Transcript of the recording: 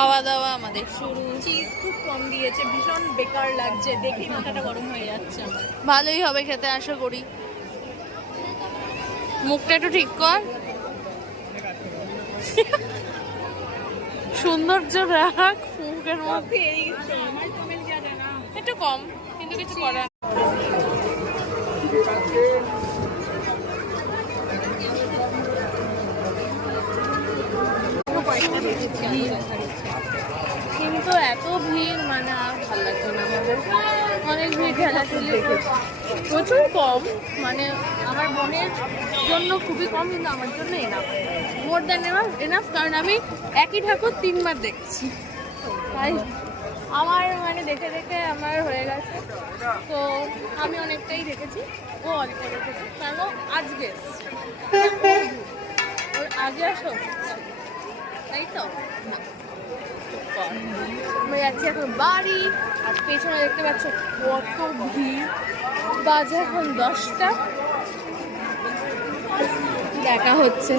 খাওয়া দাওয়া আমাদের শুরু। চিজ খুব কম দিয়েছে, ভীষণ বেকার লাগছে, দেখেই মাথাটা গরম হয়ে যাচ্ছে আমার। ভালোই হবে খেতে আশা করি। মুখটা একটু ঠিক কর, সৌন্দর্য রাখ মুখের মধ্যে। এই তো আমার তো মিল যাবে না। একটু কম, কিন্তু কিছু করার। কিন্তু এত ভিড় মানে আর ভালো লাগছে না আমাদের। অনেক ভিড়, ঠেলাঠেলি প্রচুর কম, মানে আমার বোনের জন্য খুবই কম, কিন্তু আমার জন্য এনাফ, মোর দ্যান এনাফ। কারণ আমি একই ঠাকুর 3 বার দেখছি, তাই আমার মানে দেখে দেখে আমার হয়ে গেছে। তো আমি অনেকটাই দেখেছি, ও অনেকটা দেখেছি, কেন আজকে ওর আগে আসো, তাই তো না। আমরা যাচ্ছি এখন বাড়ি। আর পেছনে দেখতে পাচ্ছ কত ভিড়, বাজে এখন 10টা। দেখা হচ্ছে।